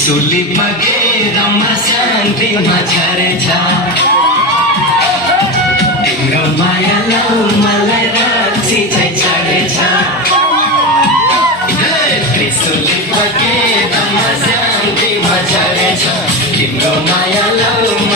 त्रिशूली बगेर शान्तिमा झरेछ तिम्रो माया लौ मलाई रक्सी चाहिँ चढेछ त्रिशूली बगेर शान्तिमा झरेछ तिम्रो माया लौ